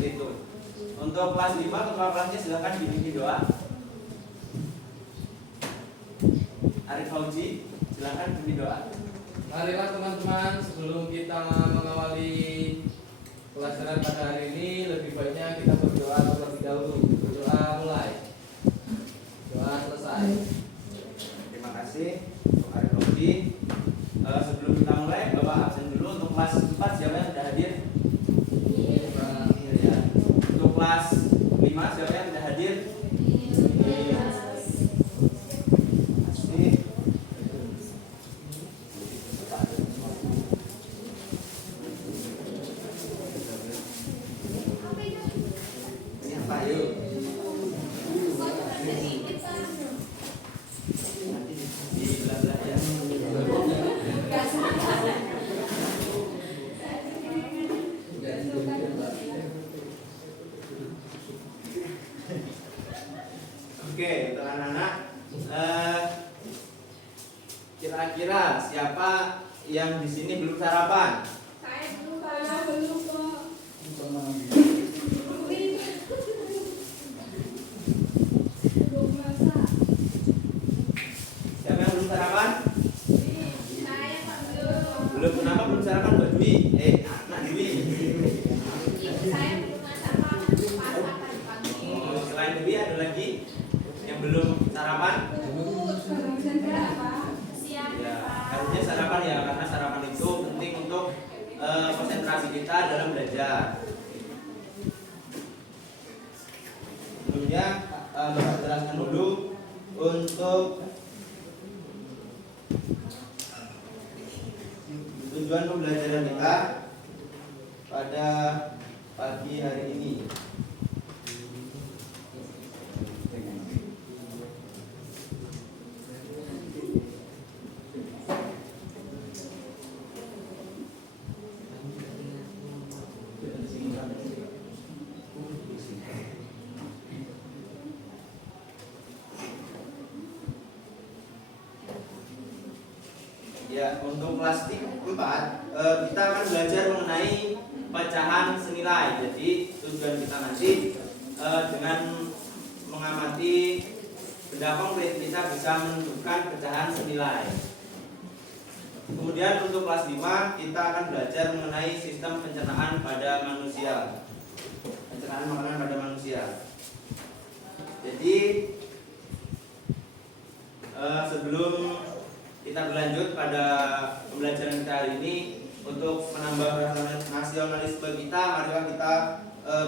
seperti itu. Untuk kelas 5 ketua kelasnya silakan dipimpin doa. Arif Fauzi, silakan pimpin doa. Marilah teman-teman, sebelum kita mengawali pelajaran pada hari ini, lebih baiknya kita berdoa terlebih dahulu. Berdoa mulai, doa selesai. Terima kasih untuk Arif Fauzi. Sebelum kita mulai, Bapak absen dulu. Untuk kelas 4 siapa yang sudah hadir? Ya. Untuk kelas 5 siapa yang sudah hadir? Oke, untuk anak-anak, kira-kira siapa yang di sini belum sarapan? Saya belum kok. Belum masak. Siapa yang belum sarapan? Saya belum. Belum, kenapa belum sarapan, Mbak Dwi? Anak Dwi. Saya belum masak pagi. Oh, selain Dwi ada lagi yang belum sarapan? Siap. Ya, harusnya sarapan ya, karena sarapan itu penting untuk konsentrasi kita dalam belajar. Sebelumnya Bapak jelaskan dulu untuk tujuan pembelajaran kita pada pagi hari ini. Ya, untuk kelas 4 kita akan belajar mengenai pecahan senilai. Jadi tujuan kita nanti dengan mengamati benda konkret kita bisa menentukan pecahan senilai. Kemudian untuk kelas 5 kita akan belajar mengenai sistem pencernaan pada manusia. Pencernaan makanan pada manusia. Jadi sebelum kita berlanjut pada pembelajaran kita hari ini, untuk menambah nasionalisme kita, marilah kita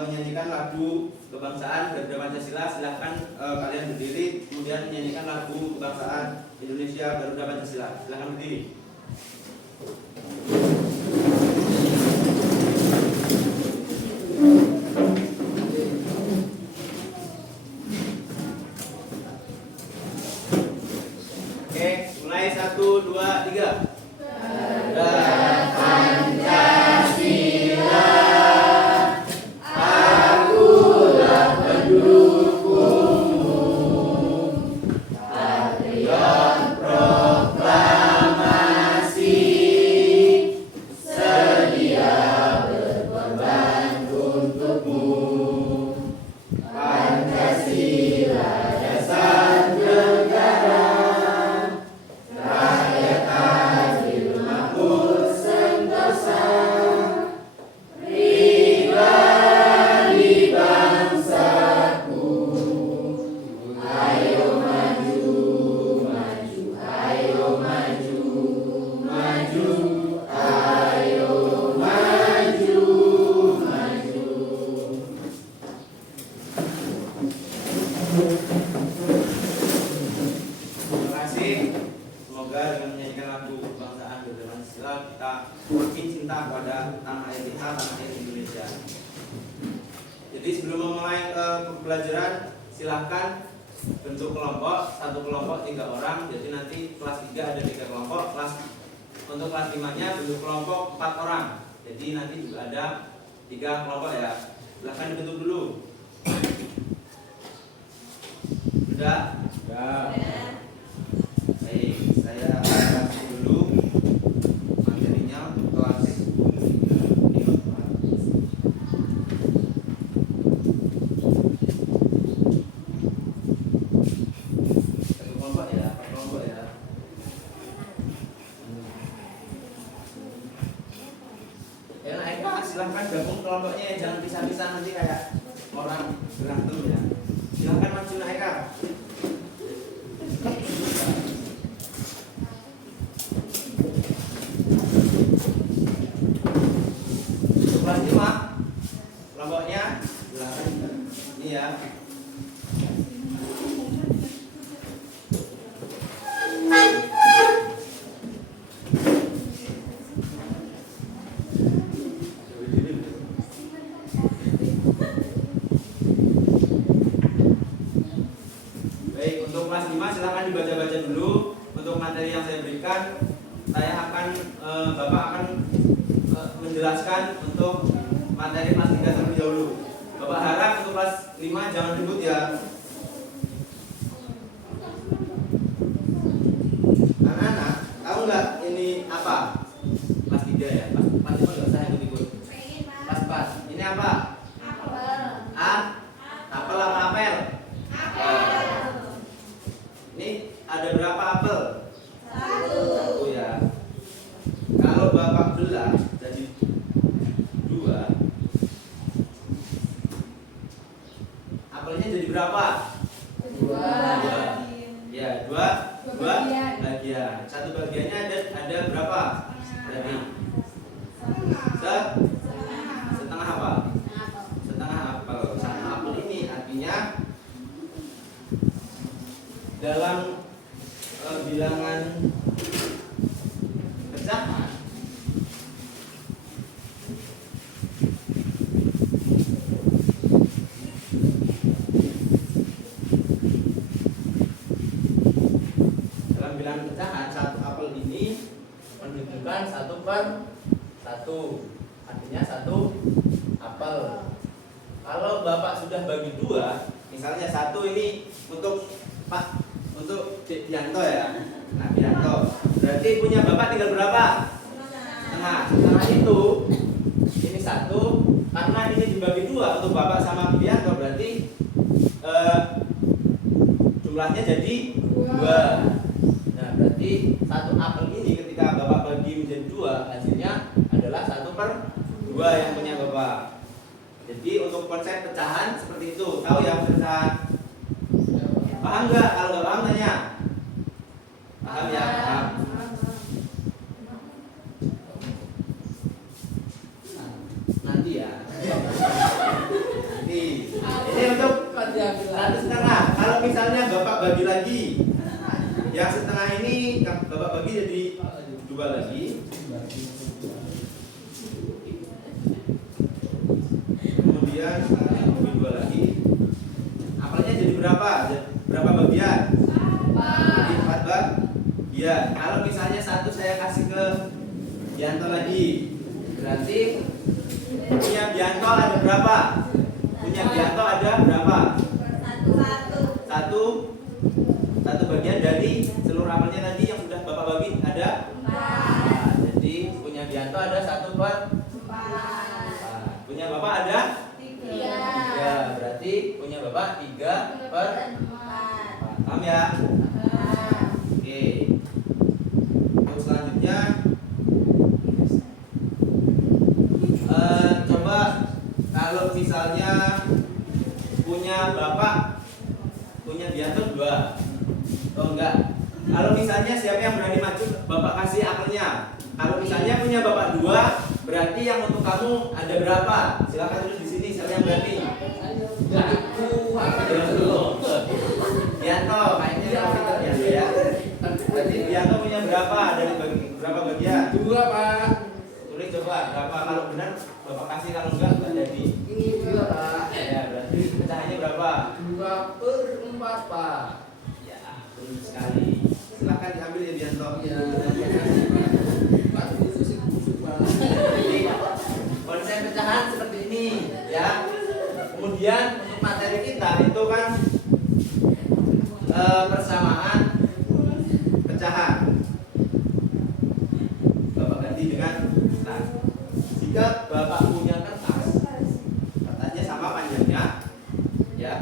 menyanyikan lagu kebangsaan Garuda Pancasila. Silahkan kalian berdiri, kemudian menyanyikan lagu kebangsaan Indonesia Garuda Pancasila. Silahkan berdiri. Oke, mulai 1, 2, 3. Makin cinta pada tanah air kita, tanah air Indonesia. Jadi sebelum memulai pembelajaran, silahkan bentuk kelompok, satu kelompok 3 orang. Jadi nanti kelas 3 ada 3 kelompok, untuk kelas 5-nya bentuk kelompok 4 orang. Jadi nanti juga ada 3 kelompok ya. Silahkan dibentuk dulu. Sudah? Sudah. Baik, saya kasih dulu materinya untuk kelas. nanti kayak orang berantem ya. Silahkan maju naik Kak. Kelas 5 kelompoknya silahkan. Ini ya. Baik, untuk kelas 5 silahkan dibaca-baca dulu. Untuk materi yang saya berikan, Bapak akan menjelaskan untuk materi kelas 3 terlebih dahulu. Bapak harap untuk kelas 5 jangan ribut ya. Anak-anak, tahu nggak ini apa? Kelas 3 ya. Kelas 5 nggak usah ikut-ikut. Pas. Ini apa? Apel apa apel? Ini ada berapa apel? 1 ya. Kalau Bapak belah jadi 2, apelnya jadi berapa? 2. Ya, 2 bagian. Satu bagiannya ada berapa? Berarti setengah apa? Setengah apel. Satu apel ini artinya dalam bilangan pecahan satu apel ini menunjukkan 1/1, artinya 1 apel. Kalau Bapak sudah bagi 2, misalnya 1 ini untuk Bianto ya. Nah, Bianto. Berarti punya Bapak tinggal berapa? Setengah itu. Ini 1, karena ini dibagi 2 untuk Bapak sama Bianto, berarti jumlahnya jadi 2. Nah, berarti 1 apel ini ketika Bapak bagi menjadi 2, hasilnya adalah 1/2 yang punya Bapak. Jadi untuk konsep pecahan seperti itu. Tahu ya pecahan? Paham nggak? Kalau nggak paham tanya. Paham ya? Paham. Nanti ya. Ini untuk 1/2. Kalau misalnya Bapak bagi lagi, yang setengah ini Bapak bagi jadi 2 lagi. Kemudian bagi 2 lagi. Apelnya jadi berapa? Berapa bagian? 4. Jadi 4 bagian. Kalau misalnya 1 saya kasih ke Bianto lagi, berarti punya Bianto ada berapa? Punya Bianto ada berapa? 1 bagian dari seluruh apelnya tadi yang sudah Bapak bagi ada 4. Jadi punya Bianto ada 1/4. Punya Bapak ada 3. Berarti punya Bapak 3/4. Paham ya? Oke. Untuk selanjutnya coba kalau misalnya punya Bapak punya Bianto 2. Oh enggak. Kalau misalnya siapa yang berani maju, Bapak kasih apelnya. Kalau misalnya punya Bapak 2, berarti yang untuk kamu ada berapa? Silakan tulis di sini siapa yang berani. Bianto, kayaknya pintar ya. Berarti Bianto punya berapa? Dari berapa bagian? 2, Pak. Tulis coba berapa. Kalau benar Bapak kasih, kalau enggak jadi. Ini 2, Pak. Ya, berarti pecahannya berapa? 2/4, Pak. Ya, betul sekali. Silakan diambil ya Bianto. Ya. Pak, itu busuk, Pak. Jadi konsep pecahan seperti ini ya. Kemudian untuk materi kita itu kan persamaan pecahan. Bapak ganti dengan kertas. Jika Bapak punya kertasnya sama panjangnya, ya,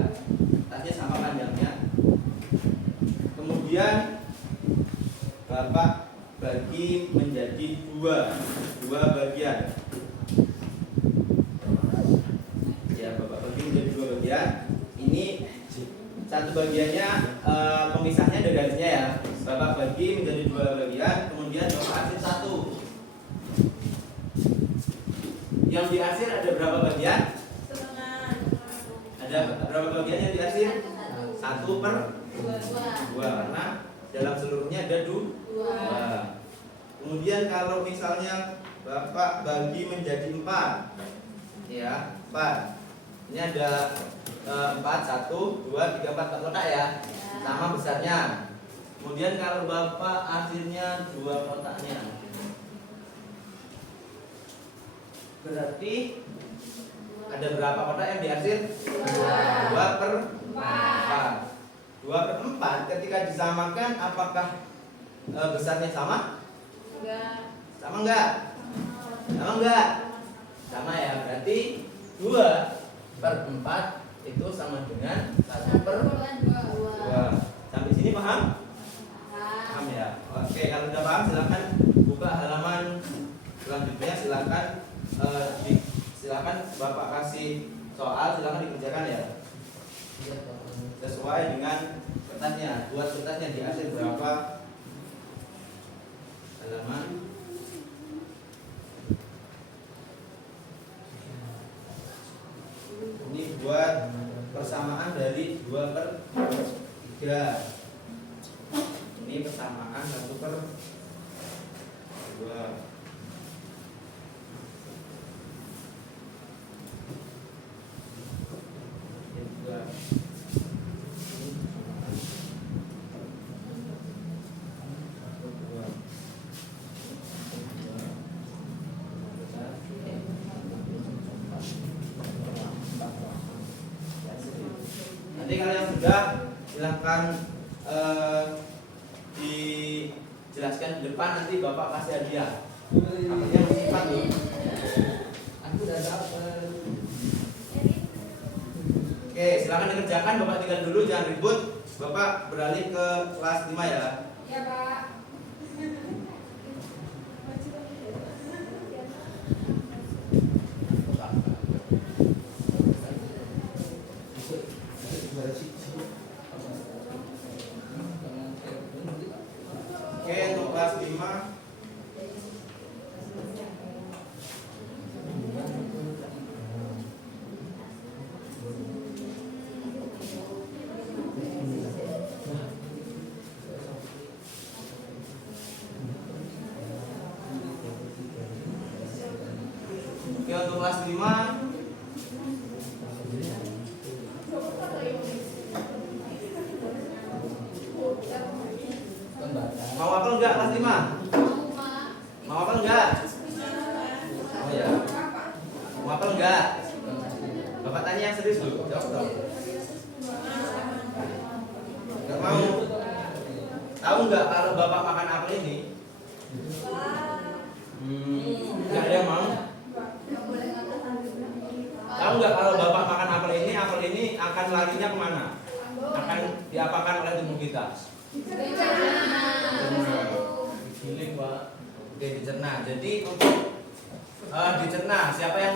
kertasnya sama panjangnya. Kemudian Bapak bagi menjadi 2 bagian. Ya, bagian. Ini satu bagiannya pemisahnya ada garisnya ya. Bapak bagi menjadi 2 bagian, kemudian Bapak arsir 1. Yang diarsir ada berapa bagian? Ada berapa bagian yang diarsir? 1/2, karena dalam seluruhnya ada 2. Kemudian kalau misalnya Bapak bagi menjadi 4, ya 4. Ini ada 4, 1, 2, 3, 4 kotak ya, sama besarnya. Kemudian kalau Bapak arsirnya 2 kotaknya, berarti ada berapa kotak yang diarsir? 2/4. 2/4 ketika disamakan apakah besarnya sama? Sama enggak? Sama enggak? Sama ya, berarti 2/4 itu sama dengan 1/2. Sampai sini paham? Paham ya? Oke, kalau udah paham silakan buka halaman selanjutnya, silakan Bapak kasih soal, silakan dikerjakan ya. Sesuai dengan kertasnya, buat kertasnya diarsir berapa halaman. Ini buat persamaan dari 2/3. Ini persamaan 1/2. Nanti kalau yang sudah silahkan dijelaskan di depan, nanti Bapak kasih hadiah. Apanya masih 4 loh. Aku udah dapat. Oke, silakan dikerjakan. Bapak tinggal dulu, jangan ribut. Bapak beralih ke kelas 5 ya. Ya, Pak. Oke, untuk kelas 5 Oke, untuk kelas 5 mau apa enggak kelas 5? Mau apa enggak? Oh ya. Mau apa enggak? Bapak tanya yang serius dulu, jawab dong. Enggak mau. Tahu enggak kalau Bapak makan apel ini? Enggak ada yang mau. Tahu enggak kalau Bapak makan apel ini akan larinya kemana? Akan diapakan oleh tubuh kita? Giling, Pak. Oke, dicerna. Jadi untuk dicerna, siapa yang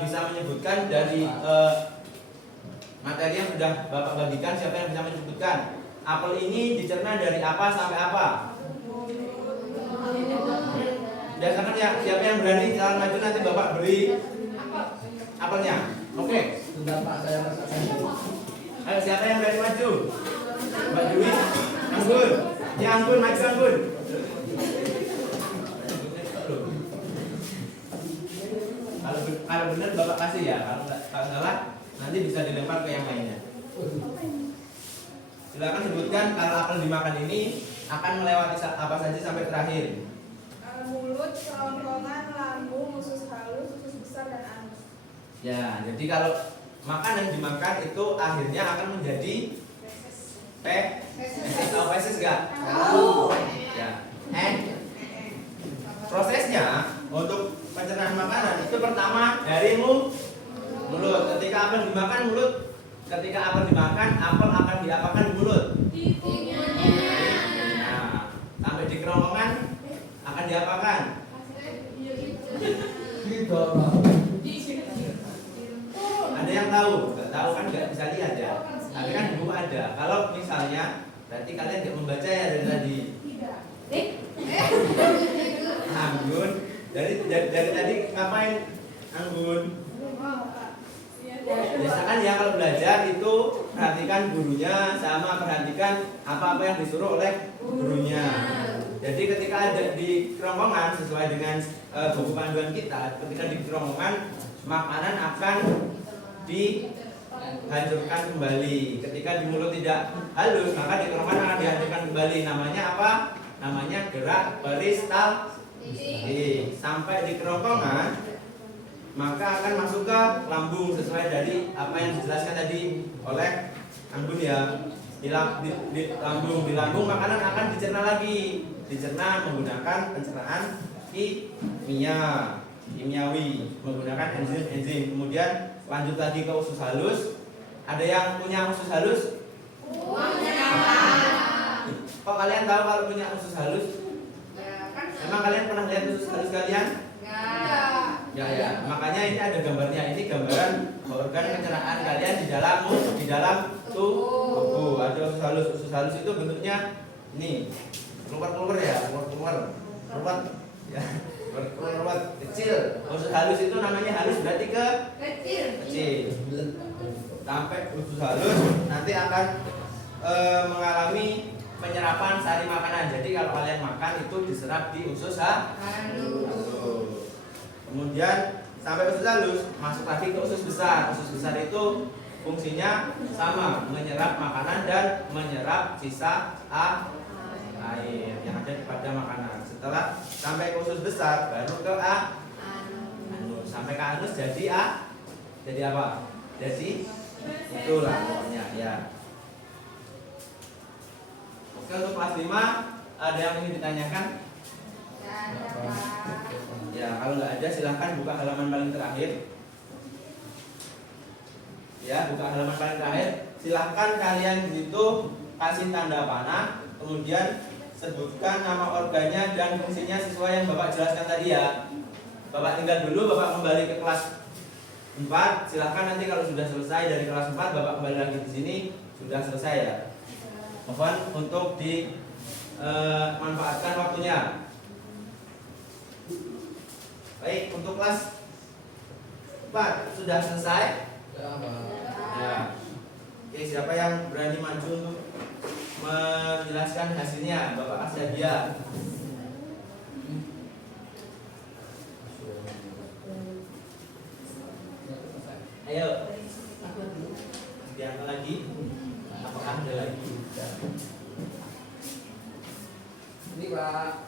bisa menyebutkan dari materi yang sudah Bapak bagikan, siapa yang bisa menyebutkan apel ini dicerna dari apa sampai apa? Berdasarkan ya, siapa yang berani jalan maju, nanti Bapak beri apelnya. Oke. Sudah, Pak, saya masakan. Ayo, siapa yang berani maju? Mbak Dwi, Anggun. Ya Anggun, maju Anggun. Kalau benar Bapak kasih ya, kalau salah nanti bisa dilempar ke yang lainnya. Silakan sebutkan kalau apel dimakan ini akan melewati apa saja sampai terakhir. Mulut, kerongkongan, lambung, usus halus, usus besar, dan anus. Ya, jadi kalau makanan yang dimakan itu akhirnya akan menjadi feses atau feses enggak? Ya. Prosesnya untuk pencernaan makanan itu pertama dari mulut. Ketika apel dimakan mulut, ketika apel dimakan, apel akan diapakan di mulut? Nah, sampai di kerongkongan akan diapakan? Ada yang yang tahu? Nggak tahu kan nggak bisa lihat ya. Tapi kan di buku ada. Kalau misalnya, berarti kalian nggak membaca ya dari tadi. Anggun, dari tadi ngapain Anggun? Biasakan ya kalau belajar itu perhatikan gurunya sama perhatikan apa-apa yang disuruh oleh gurunya. Jadi ketika ada di kerongkongan sesuai dengan buku panduan kita, ketika di kerongkongan makanan akan dihancurkan kembali. Ketika di mulut tidak halus, maka di kerongkongan akan dihancurkan kembali. Namanya apa? Namanya gerak peristaltik. Sampai di kerongkongan maka akan masuk ke lambung sesuai dari apa yang dijelaskan tadi oleh Anggun ya. Di lambung makanan akan dicerna lagi, dicerna menggunakan pencernaan kimiawi menggunakan enzim. Kemudian lanjut lagi ke usus halus. Ada yang punya usus halus? Kok kalian tahu kalau punya usus halus? Emang kalian pernah lihat usus halus kalian? Ya. Makanya ini ada gambarnya. Ini gambaran organ pencernaan kalian di dalam tubuh. Ada usus halus. Usus halus itu bentuknya ini keluar ya, keluar ya, keluar kecil. Usus halus itu namanya halus berarti kecil. Sampai usus halus nanti akan mengalami penyerapan sari makanan. Jadi kalau kalian makan itu diserap di usus halus. Kemudian sampai usus halus masuk lagi ke usus besar. Usus besar itu fungsinya sama, menyerap makanan dan menyerap sisa air yang ada pada makanan. Setelah sampai ke usus besar baru ke anus. Sampai ke anus jadi apa? Jadi itulah pokoknya ya. Oke, untuk kelas 5 ada yang ingin ditanyakan? Ya, kalau nggak ada silahkan buka halaman paling terakhir. Ya, buka halaman paling terakhir. Silahkan kalian itu kasih tanda panah, kemudian sebutkan nama organnya dan fungsinya sesuai yang Bapak jelaskan tadi ya. Bapak tinggal dulu, Bapak kembali ke kelas 4. Silahkan nanti kalau sudah selesai dari kelas 4, Bapak kembali lagi di sini sudah selesai ya. Mohon untuk dimanfaatkan waktunya. Baik, untuk kelas 4 sudah selesai? Ya. Oke, siapa yang berani maju untuk menjelaskan hasilnya? Bapak kasih hadiah. Ayo. Diangkat lagi. Apakah ada lagi? Ini Pak.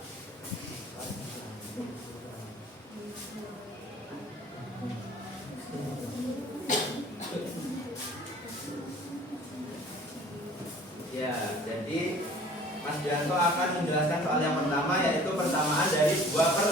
Ya, jadi Mas Dianto akan menjelaskan soal yang pertama, yaitu persamaan dari 2/3. Pak.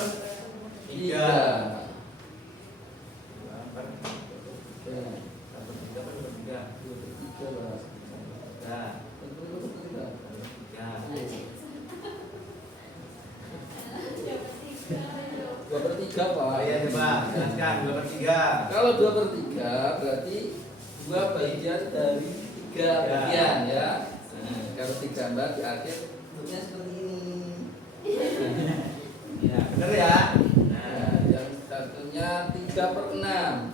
Oh iya, coba jelaskan 2/3. Kalau 2/3 berarti 2 bagian dari 3 bagian ya. Kalau digambar di akhir bentuknya seperti ini. Ya, benar ya. Nah, yang satunya 3/6.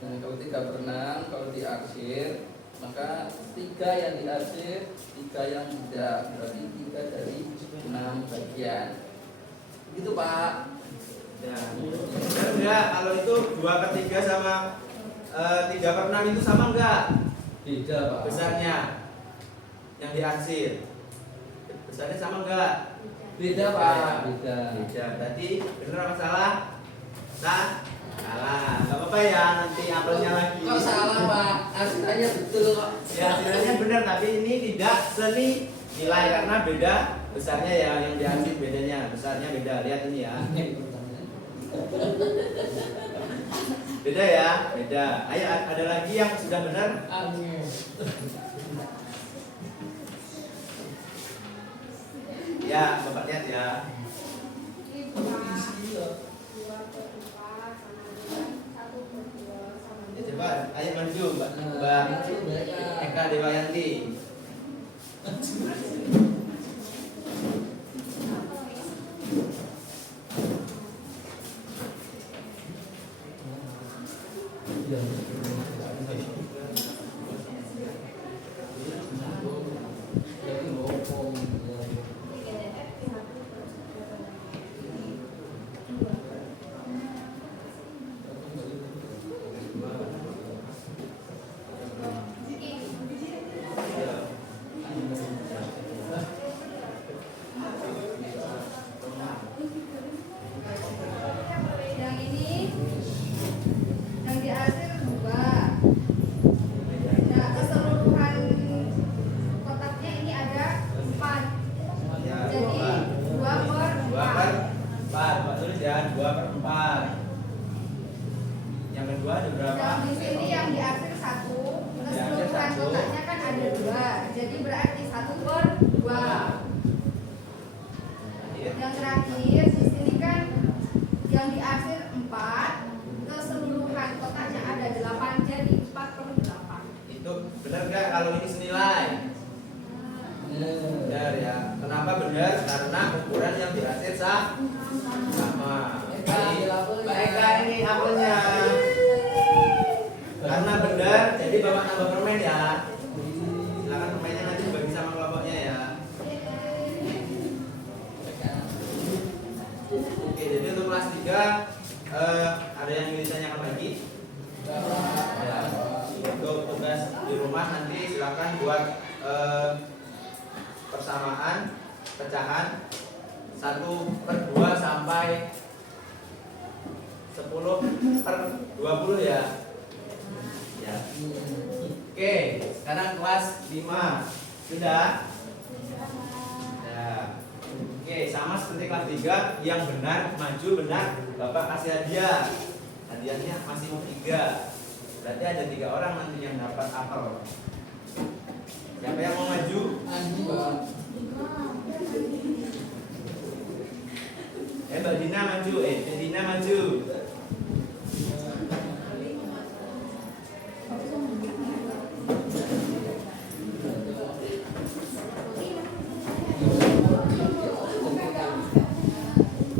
Nah, kalau 3/6 kalau di akhir maka 3 yang di akhir, 3 yang tidak, berarti 3 dari 6 bagian. Gitu Pak. Ya, benar enggak? Kalau itu 2/3 sama 3/6 itu sama enggak? Beda Pak. Besarnya yang diarsir besarnya sama enggak? Beda Pak. Beda. Beda. Berarti benar apa salah? Salah. Enggak apa-apa ya, nanti apelnya lagi. Kok salah Pak? Hasilnya betul kok. Ya, hasilnya benar, tapi ini tidak senilai karena beda besarnya ya, yang diarsir bedanya. Besarnya beda. Lihat ini ya. Beda ya, beda. Ayo, ada lagi yang sudah benar? Ya, Bapak lihat ya. Ya, coba Ayo maju Mbak Eka Dewayanti. Yang ini yang diarsir 2. Nah, keseluruhan kotaknya ini ada 4. Ya, Jadi 2 per 2 per 4. 4. Mbak tulis ya, 2 per 4. Yang kedua ada berapa? Nah, di sini yang diarsir 1, keseluruhan kotaknya kan ada 2. Jadi berarti 1 per 2. Yang terakhir di sini kan yang diarsir 4, keseluruhan kotaknya ada 8, jadi 4 per 8. Itu benar nggak kalau ini senilai? Benar ya. Kenapa benar? Karena ukuran yang diarsir sama. Mbak Eka ini apelnya. Karena benar, jadi Bapak tambah permen ya. Silakan permennya nanti dibagi sama kelompoknya ya. Oke, jadi untuk kelas 3 ada yang ingin ditanyakan lagi? Ya. Untuk tugas di rumah nanti silakan buat persamaan pecahan 1 per 2 sampai 10 per 20 ya. Ya. Oke, sekarang kelas 5 sudah. Ya. Oke, sama seperti kelas 3, yang benar maju, benar Bapak kasih hadiah. Hadiahnya masih 3. Berarti ada 3 orang nanti yang dapat apel. Siapa yang mau maju? Mbak Dina maju, Dina maju.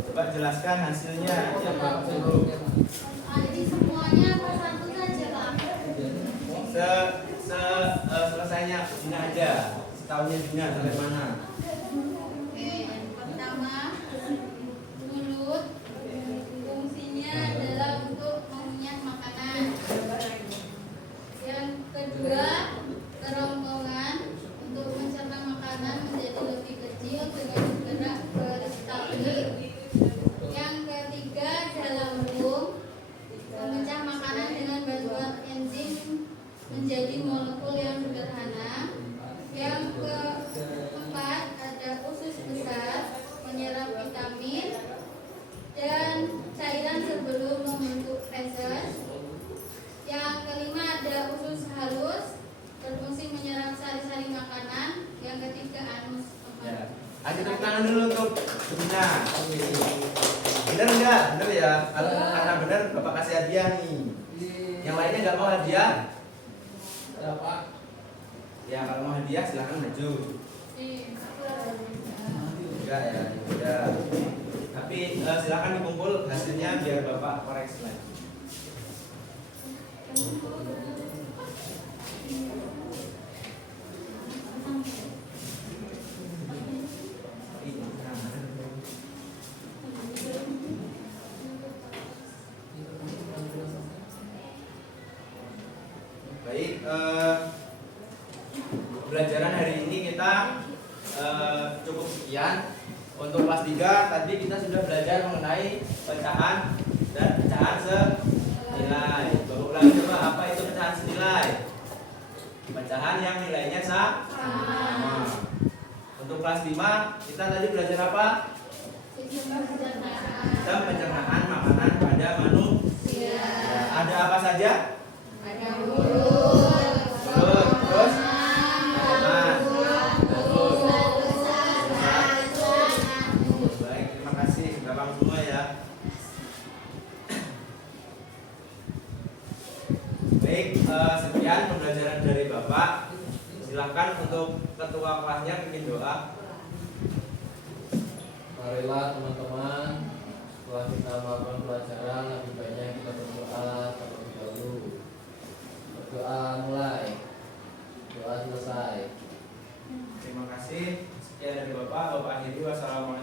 Coba jelaskan hasilnya yang dulu. Jadi semuanya per 1 saja, Pak. Selesainya Dina aja. Setahunnya Dina sampai mana? Oke, yang pertama mulut fungsinya adalah untuk mengunyah makanan. Yang kedua kerongkongan untuk mencerna makanan menjadi lebih kecil dengan bergerak berstabil. Yang ketiga jalangkung memecah makanan dengan bantuan enzim menjadi molekul yang sederhana. Yang keempat ada usus besar menyerap vitamin dan cairan sebelum membentuk feses. Yang kelima ada usus halus berfungsi menyerap sari-sari makanan. Yang ketiga anus. Ya. Kasih tepuk tangan dulu untuk Dina. Bener enggak? Bener ya? Kalau karena bener Bapak kasih hadiah nih. Yang lainnya nggak mau hadiah? Ya kalau mau hadiah silahkan maju. Enggak ya, udah. Tapi silahkan dikumpul hasilnya biar Bapak koreksi lagi. Baik, pembelajaran hari ini kita cukup sekian. Untuk kelas 3 tadi kita sudah belajar mengenai pecahan dan pecahan senilai. Bapak ulangi coba, apa itu pecahan senilai? Pecahan yang nilainya sama. Untuk kelas 5 kita tadi belajar apa? Sistem pencernaan makanan pada manusia. Ada apa saja? Ada mulut, Terus baik, terima kasih Bapak semua ya. Baik, Silahkan untuk ketua kelasnya bikin doa. Marilah teman-teman, setelah kita melakukan pelajaran, lebih baiknya kita berdoa terlebih dahulu. Berdoa mulai, doa selesai. Terima kasih. Sekian dari Bapak. Bapak akhiri. Wassalamualaikum.